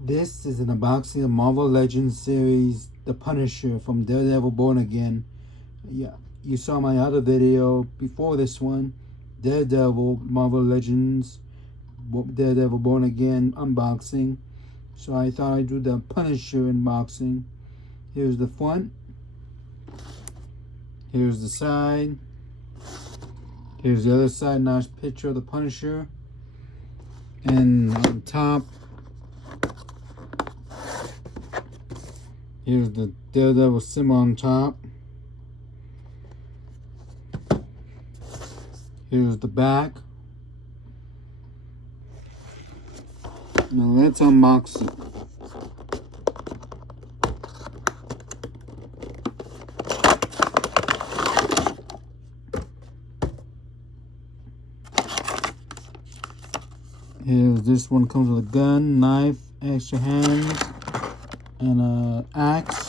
This is an unboxing of Marvel Legends series, The Punisher from Daredevil Born Again. Yeah, you saw my other video before this one, Daredevil Marvel Legends, Daredevil Born Again unboxing. So I thought I'd do the Punisher unboxing. Here's the front. Here's the side. Here's the other side, nice picture of the Punisher. And on top, here's the Daredevil symbol on top. Here's the back. Now let's unbox it. Here's this one, comes with a gun, knife, extra hands, and an axe.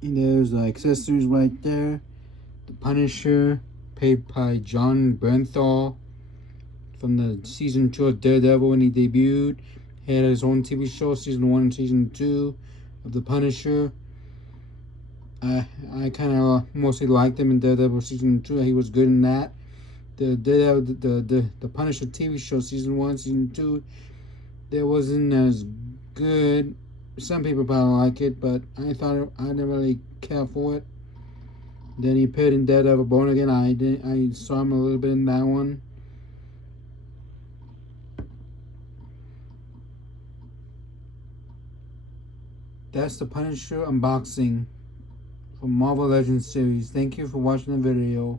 And there's the accessories right there. The Punisher, paid by Jon Bernthal from the season 2 of Daredevil when he debuted. He had his own TV show, season 1 and season 2 of The Punisher. I kind of mostly liked him in Daredevil season 2. He was good in that. The Punisher TV show, season 1, season 2, that wasn't as good. Some people probably like it, but I didn't really care for it. Then he appeared in Daredevil Born Again. I saw him a little bit in that one. That's the Punisher unboxing from Marvel Legends series. Thank you for watching the video.